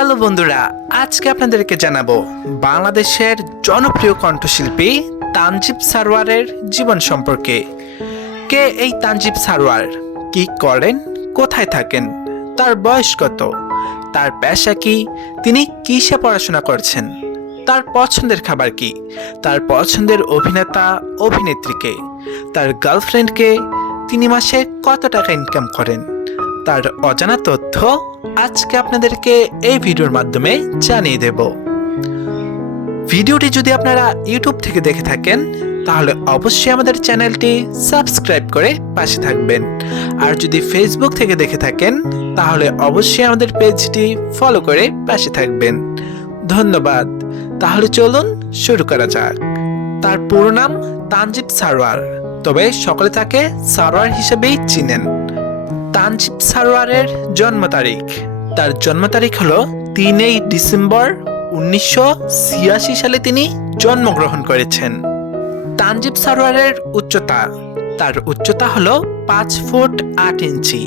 Hello বন্ধুরা, আজকে আপনাদেরকে জানাব বাংলাদেশের জনপ্রিয় কণ্ঠশিল্পী তানজিব সারোয়ারের জীবন সম্পর্কে। কে এই তানজিব সারোয়ার কি করেন? কোথায় থাকেন? তার বয়স কত? তার পেশা কি? তিনি কিসে পড়াশোনা করছেন? তার পছন্দের খাবার কি? তার পছন্দের অভিনেতা অভিনেত্রীকে তার গার্লফ্রেন্ডকে তিনি মাসে কত টাকা ইনকাম করেন? তার অজানা তথ্য আজকে আপনাদেরকে এই ভিডিওর মাধ্যমে জানিয়ে দেব। ভিডিওটি যদি আপনারা ইউটিউব থেকে দেখে থাকেন, তাহলে অবশ্যই আমাদের চ্যানেলটি সাবস্ক্রাইব করে পাশে থাকবেন। আর যদি ফেসবুক থেকে দেখে থাকেন, তাহলে অবশ্যই আমাদের পেজটি ফলো করে পাশে থাকবেন। ধন্যবাদ। তাহলে চলুন শুরু করা যাক। তার পুরো নাম তানজিব সারোয়ার। তবে সকলে তাকে সারোয়ার হিসেবেই চিনেন। তানজিব সারোয়ারের জন্ম তারিখ। তার জন্ম তারিখ হলো তিনই ডিসেম্বর উনিশশো ছিয়াশি সালে তিনি জন্মগ্রহণ করেছেন। তানজিব সারোয়ারের উচ্চতা, তার উচ্চতা হলো পাঁচ ফুট আট ইঞ্চি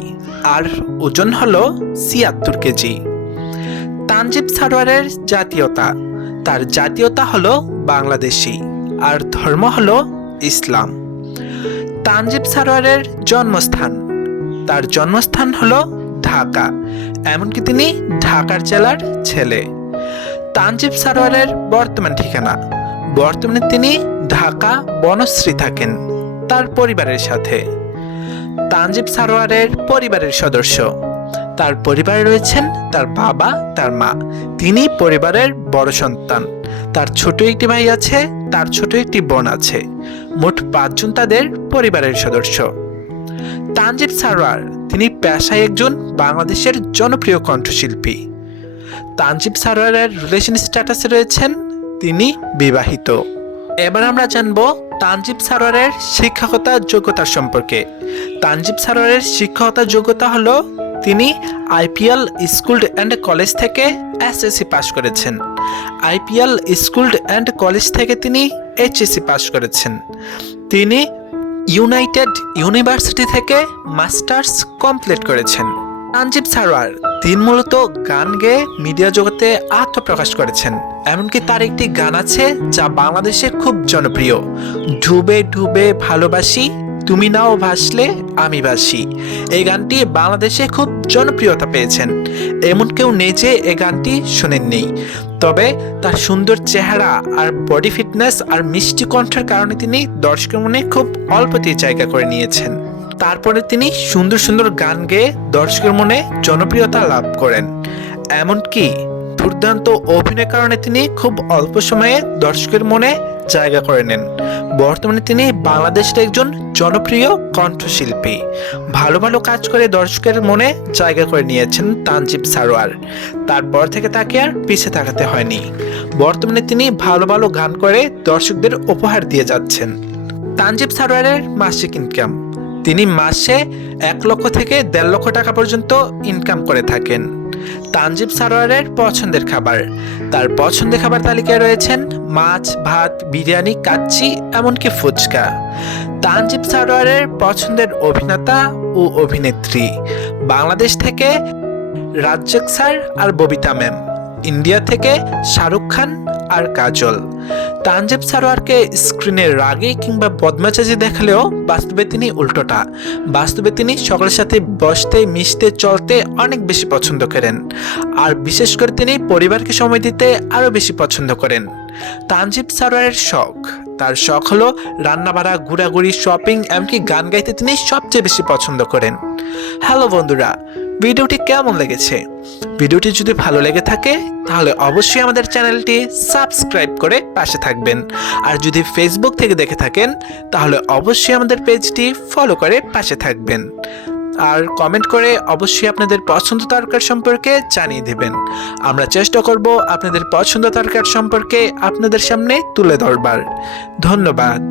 আর ওজন হলো ছিয়াত্তর কেজি। তানজিব সারোয়ারের জাতীয়তা, তার জাতীয়তা হলো বাংলাদেশি আর ধর্ম হলো ইসলাম। তানজিব সারোয়ারের জন্মস্থান তার জন্মস্থান হল ঢাকা, এমনকি তিনি ঢাকার জেলার ছেলে। তানজিব সারোয়ারের বর্তমান ঠিকানা। বর্তমানে তিনি ঢাকা বনশ্রী থাকেন তার পরিবারের সাথে। তানজিব সারোয়ারের পরিবারের সদস্য। তার পরিবারে রয়েছেন তার বাবা, তার মা। তিনি পরিবারের বড় সন্তান। তার ছোট একটি ভাই আছে, তার ছোট একটি বোন আছে। মোট পাঁচজন তাদের পরিবারের সদস্য। তানজিব সারোয়ার, তিনি পেশায় একজন বাংলাদেশের জনপ্রিয় কণ্ঠশিল্পী। তানজিব সারোয়ারের রিলেশন স্ট্যাটাসে রয়েছেন তিনি বিবাহিত। এবার আমরা জানব তানজিব সারোয়ারের শিক্ষকতা যোগ্যতা সম্পর্কে। তানজিব সারোয়ারের শিক্ষকতা যোগ্যতা হলো তিনি আইপিএল স্কুল অ্যান্ড কলেজ থেকে এসএসসি পাশ করেছেন। আইপিএল স্কুল অ্যান্ড কলেজ থেকে তিনি এইচএসসি পাশ করেছেন। তিনি ইউনাইটেড ইউনিভার্সিটি থেকে মাস্টার্স কমপ্লিট করেছেন। তানজিব সারোয়ার তিনি মূলত গান গেয়ে মিডিয়া জগতে আত্মপ্রকাশ করেছেন। এমনকি তার একটি গান আছে যা বাংলাদেশে খুব জনপ্রিয়। ডুবে ডুবে ভালোবাসি তুমি নাও ভাসলে, আমি ভাসি। এই গানটি বাংলাদেশে খুব জনপ্রিয়তা পেয়েছেন। এমন কেউ নেই যে এই গানটি শোনেননি। তবে তার সুন্দর চেহারা আর বডি ফিটনেস আর মিষ্টি কণ্ঠের কারণে তিনি দর্শকের মনে খুব অল্পতেই জায়গা করে নিয়েছেন। তারপরে তিনি সুন্দর সুন্দর গান গেয়ে দর্শকের মনে জনপ্রিয়তা লাভ করেন। এমনকি দুর্দান্ত অভিনয়ের কারণে তিনি খুব অল্প সময়ে দর্শকের মনে জায়গা করে নেন। বর্তমানে তিনি বাংলাদেশের একজন জনপ্রিয় কণ্ঠশিল্পী। ভালো ভালো কাজ করে দর্শকের মনে জায়গা করে নিয়েছেন তানজিব সারোয়ার। তারপর থেকে তাকে আর পিছে তাকাতে হয়নি। বর্তমানে তিনি ভালো ভালো গান করে দর্শকদের উপহার দিয়ে যাচ্ছেন। তানজিব সারোয়ারের মাসিক ইনকাম তিনি মাসে এক লক্ষ থেকে দেড় লক্ষ টাকা পর্যন্ত ইনকাম করে থাকেন। তানজিব সারোয়ারের পছন্দের খাবার। তার পছন্দের খাবার তালিকায় রয়েছেন মাছ, ভাত, বিরিয়ানি, কাচ্চি, এমনকি ফুচকা। তানজিব সারোয়ারের পছন্দের অভিনেতা ও অভিনেত্রী বাংলাদেশ থেকে রাজ্জাক স্যার আর ববিতা ম্যাম, ইন্ডিয়া থেকে শাহরুখ খান আর কাজল। তানজিব সারোয়ারকে স্ক্রিনে রাগে কিংবা বদমাচাজি দেখালেও বাস্তবে তিনি উল্টোটা। বাস্তবে তিনি সকলের সাথে বসতে, মিশতে, চলতে অনেক বেশি পছন্দ করেন। আর বিশেষ করে তিনি পরিবারকে সময় দিতে আরও বেশি পছন্দ করেন। তানজিব সারোয়ারের শখ। তার শখ হলো রান্নাবাড়া, ঘোরাঘুরি, শপিং, এমনকি গান গাইতে তিনি সবচেয়ে বেশি পছন্দ করেন। হ্যালো বন্ধুরা ভিডিওটি কেমন লেগেছে? ভিডিওটি যদি ভালো লেগে থাকে, তাহলে অবশ্যই আমাদের চ্যানেলটি সাবস্ক্রাইব করে পাশে থাকবেন। আর যদি ফেসবুক থেকে দেখে থাকেন, তাহলে অবশ্যই আমাদের পেজটি ফলো করে পাশে থাকবেন। আর কমেন্ট করে অবশ্যই আপনাদের পছন্দ তরকার সম্পর্কে জানিয়ে দেবেন। আমরা চেষ্টা করব আপনাদের পছন্দ তরকার সম্পর্কে আপনাদের সামনে তুলে ধরবার। ধন্যবাদ।